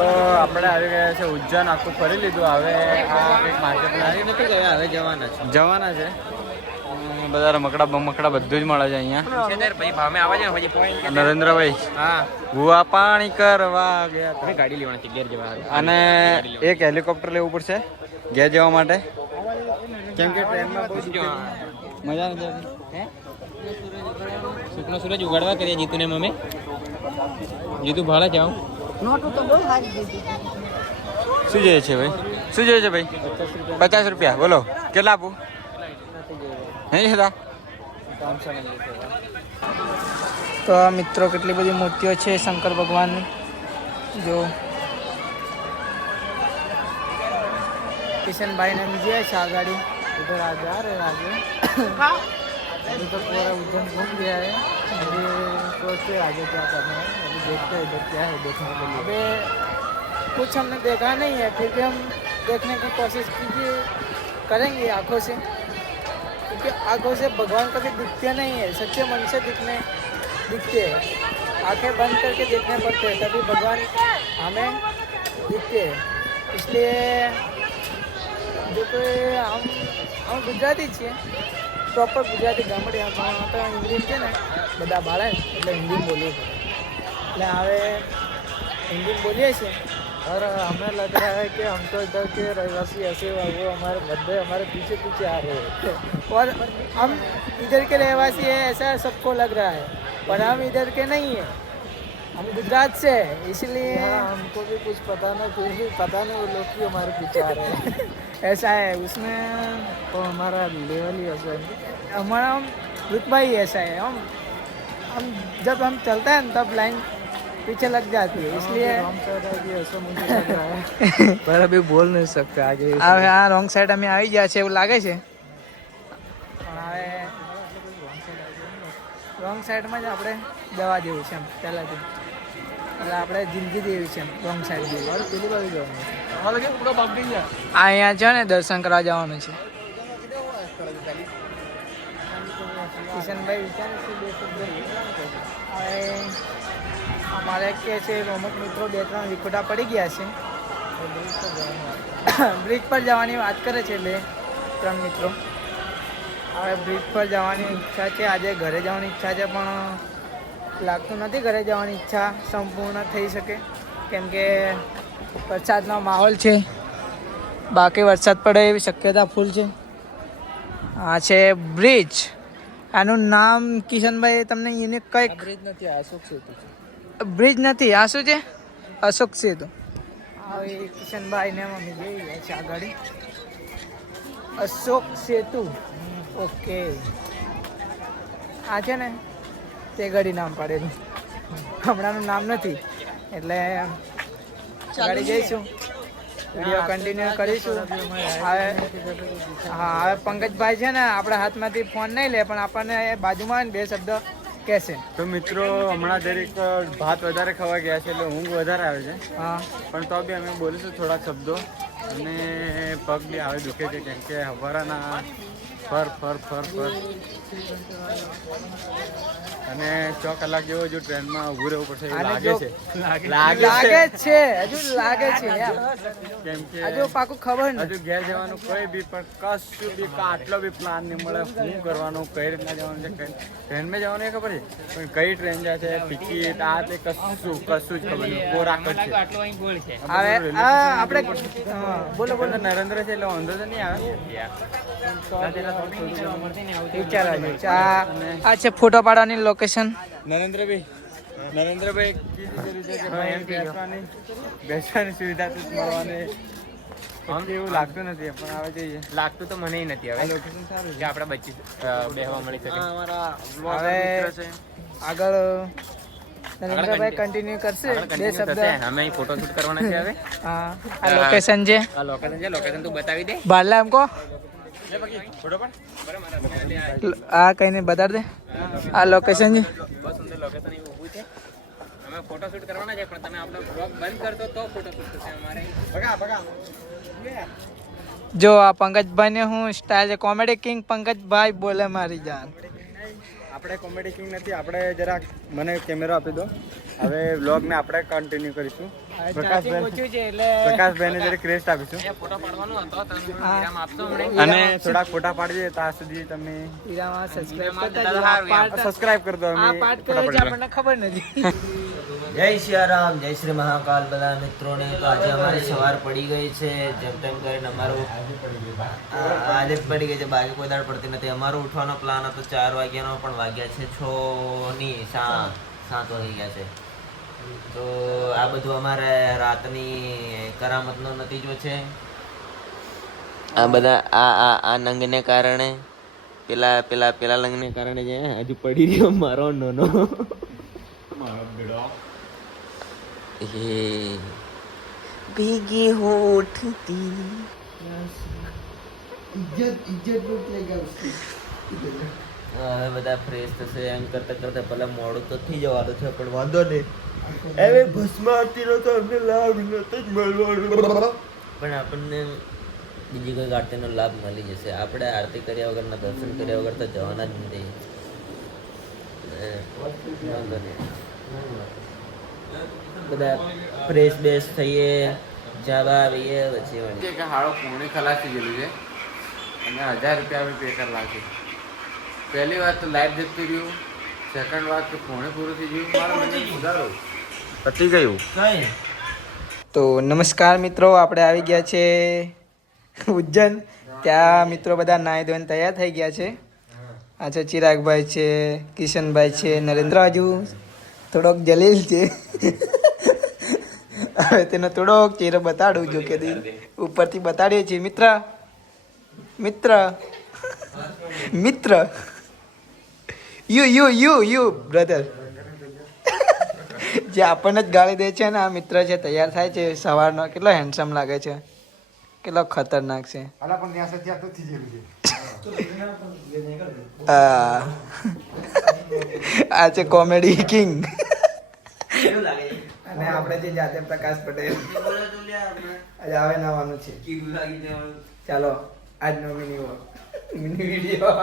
તો આપણે આવી ગયા છે ઉજ્જૈન, આખું ફરી લીધું. હવે આ કંઈક માર્કેટમાં નથી ગયા, હવે જવાના છે. બધા રમકડા બમકડા બધું જ મળે છે અહીંયા. નરેન્દ્રભાઈ ગુવા પાણી કરવા ગયા હતા. ગાડી લેવાની છે ઘેર જવા. અને એક હેલિકોપ્ટર લેવું પડશે ઘેર જવા માટે, કેમ કે ટ્રેનમાં બહુ મજા નથી આવતી. સુખનો સૂરજ ઉગાડવા કરીએ જીતુ ને મમ્મી. જીતુ ભાડા જાઓ. શું જોઈએ છે ભાઈ? શું જોઈએ છે ભાઈ? 50 રૂપિયા. બોલો કેટલા આપું? નહીં હતા. તો આ મિત્રો કેટલી બધી મૂર્તિઓ છે શંકર ભગવાનની. જો किशन भाई ने मुझे है गाड़ी उधर आ जा रहे आगे. अभी तो पूरा उज्जैन घूम गया है. अभी सोचते आगे क्या करना है. अभी देखते हैं इधर क्या है देखने के लिए. अभी कुछ हमने देखा नहीं है, फिर भी हम देखने की कोशिश कीजिए करेंगे आँखों से, क्योंकि आँखों से भगवान कभी दिखते नहीं है. सच्चे मन से दिखते हैं. आँखें बंद करके देखने पड़ते हैं, तभी भगवान हमें दिखते हैं. इसलिए जो हम ગુજરાતી છીએ, પ્રોપર ગુજરાતી ગામડિયામાં તો ઇંગ્લિશ છે ને બધા બાળે એટલે હિન્દી બોલીએ છીએ. એટલે હવે હિન્દી બોલીએ છીએ और हमें लग रहा है कि हम तो इधर के रहवासी ऐसे वो हमारे बंदे हमारे पीछे पीछे आ रहे हैं और हम इधर के रहवासी हैं ऐसा सबको लग रहा है, पर हम इधर के नहीं हैं. हम गुजरात से हैं, इसलिए हमको भी कुछ पता नहीं, फिर भी पता नहीं वो लोग क्यों हमारे पीछे आ रहे हैं. ऐसा है उसमें तो हमारा लेवल ही ऐसा है, हमारा रुतबा ही ऐसा है. हम जब हम चलते हैं तब लाइन पीछे लग जाती है, इसलिए ऐसा मुझे लग रहा है. पर अभी बोल नहीं सकते आगे. હવે આ રોંગ સાઈડ અમે આવી ગયા છે એવું લાગે છે, પણ હવે રોંગ સાઈડમાં જ આપણે જવા જેવું છે એમ પહેલાંથી. એટલે આપણે જિંદગી જેવી છે એમ રોંગ સાઈડ જેવી. પેલી બાજુ જવાનું છે. આ અહીંયા છે ને દર્શન કરવા જવાનું છે. કિશનભાઈ વિચારે છે બે શબ્દ. હવે અમારે કે છે અમુક મિત્રો 2-3 વિખોટા પડી ગયા છે. બ્રિજ પર જવાની વાત કરે છે 2-3 મિત્રો. હવે બ્રિજ પર જવાની ઈચ્છા છે, આજે ઘરે જવાની ઈચ્છા છે, પણ લાગતું નથી ઘરે જવાની ઈચ્છા સંપૂર્ણ થઈ શકે, કેમ કે વરસાદનો માહોલ છે. બાકી વરસાદ પડે એવી શક્યતા ફૂલ છે. આ છે બ્રિજ. આનું નામ કિશનભાઈ તમને એને કંઈક બ્રિજ નથી, અશોક સેતુ છે. બ્રિજ નથી, આ શું છે? અશોક સેતુ. હવે કિશનભાઈ ને મમ્મી જઈ ગયા છે આગળ. અશોક સેતુ. ઓકે, આ છે ને તે ગાડી નામ પાડેલું, હમણાંનું નામ નથી, એટલે ગાડી જઈશું, વિડીયો કન્ટિન્યુ કરીશું. હવે હા, હવે પંકજભાઈ છે ને આપણા હાથમાંથી ફોન નહીં લે, પણ આપણને બાજુમાં 2 શબ્દ કહેશે. તો મિત્રો હમણાં દરેક ભાત વધારે ખાવા ગયા છે એટલે ઊંઘ વધારે આવે છે. હા, પણ તો બી અમે બોલીશું થોડાક શબ્દો. અને પગ બી આવે દુખે છે, કેમ કે હવારાના ફર અને 6 કલાક જેવો જો ટ્રેનમાં ઊભું રહેવું પડશે એવું લાગે છે. હજુ લાગે છે કેમ કે હજુ પાકું ખબર નહીં. હજુ ઘેર જવાનું કોઈ બી પણ કશું બી આટલો બી પ્લાન નહીં મળે. શું કરવાનું, કઈ રીતના જવાનું છે, ટ્રેનમાં જવાનું એ ખબર છે, પણ કઈ ટ્રેન જાય છે, ટિકિટ આ તે કશું જ ખબર નહીં. કોરા કટ છે. હવે આપણે બોલો નરેન્દ્ર છે એટલે વાંધો તો નહીં આવે. આ છે ફોટો પાડવાની લોકેશન. નરેન્દ્રભાઈ કીધું છે કે ભાઈ બેસવાની સુવિધા તો મળવાની એવું લાગતું નથી, પણ આવે જોઈએ. લાગતું તો મને નથી. હવે લોકેશન સારું કે આપણે બચી બેહવા મળી શકે. અમારા હવે આગળ નરેન્દ્રભાઈ કન્ટિન્યુ કરશે 2 શબ્દ. અમે અહીં ફોટો શૂટ કરવાના છે હવે. હા, આ લોકેશન છે. આ લોકેશન છે, લોકેશન તું બતાવી દે. બારલા એમ કહો. આ કઈને બતાડ દે. આ લોકેશન છે. બહુ સુંદર લોકેશન એવું ઊભું છે. અમે ફોટો શૂટ કરવાના છે, પણ તમે આપણો બ્લોગ બંધ કરશો તો ફોટો શૂટ થશે અમારે. જો આ પંકજભાઈ ને હું સ્ટાઇલ છે, કોમેડી કિંગ પંકજભાઈ બોલે મારી જાન. આપણે કોમેડી કિંગ નથી. આપણે જરાક મને કેમેરો આપી દો. હવે વ્લોગને આપણે કન્ટિન્યુ કરીશું. પ્રકાશભાઈને જરીક રેસ્ટ આપીશું ફોટો પાડવાનો હતો તમે વિરામ આપશો હમણાં? અને થોડાક ફોટા પાડજે. ત્યાં સુધી તમે સબસ્ક્રાઇબ કરી દો. આ પાઠ કર્યો છે આપણને ખબર નથી. જય સિયારામ, જય શ્રી મહાકાલ બધા મિત્રોને. તો આજે અમારી સવાર પડી ગઈ છે. જેમ તેમ કરીને અમારું આદત પડી ગઈ છે. બાકી કોઈ દાડ પડતી નથી. અમારો ઉઠવાનો પ્લાન હતો 4 વાગ્યાનો, પણ વાગ્યા છે 7 વાગી ગયા છે. તો આ બધું અમારે રાતની કરામતનો નતીજો છે. આ બધા આ નંગને કારણે પેલા લંગને કારણે જે હજુ પડી રહ્યો મારો નોનો ભીગી હોઠતી હવે બધા ફ્રેશ થશે. એમ કરતા કરતા પેલા મોડું તો થઈ જવાનું છે, પણ વાંધો નહીં. હવે ભસ્મ આરતીનો તો અમને લાભ નતો જ મળવાનો, પણ આપણને બીજી કોઈ આરતીનો લાભ મળી જશે. આપણે આરતી કર્યા વગરના, દર્શન કર્યા વગર તો જવાના જ નથી. વાંધો નહીં, બધા ફ્રેશ બેશ થઈએ, જવા આવીએ પછી હાળો પૂર્ણી ખલાસી ગયેલું છે અને 1000 રૂપિયા પે કરેલા છે. પહેલી વાત તો લાઈટ જતું રહ્યું. સેકન્ડ વાત તો પૂર્ણ પૂરું થઈ ગયું. મારા મને સુધારો પતી ગયું. કઈ તો નમસ્કાર મિત્રો, આપણે આવી ગયા છે ઉજ્જૈન. ત્યાં મિત્રો બધા નાહી ધોઈને તૈયાર થઈ ગયા છે. આ છે ચિરાગભાઈ છે, કિશનભાઈ છે, નરેન્દ્ર હજુ થોડોક જલીલ છે. હવે તેનો થોડોક ચહેરો બતાડું જો કે ઉપરથી બતાડીએ છીએ. મિત્ર મિત્ર મિત્ર યુ બ્રધર, જે આપણને જ ગાળી દે છે ને આ મિત્ર છે, તૈયાર થાય છે સવારનો. કેટલો હેન્ડસમ લાગે છે, કેટલો ખતરનાક છે. આ છે કોમેડી કિંગ. અને આપણે જે જાતે પ્રકાશ પટેલ આજે આવે નવાનું છે. ચાલો આજનો મિની વિડીયો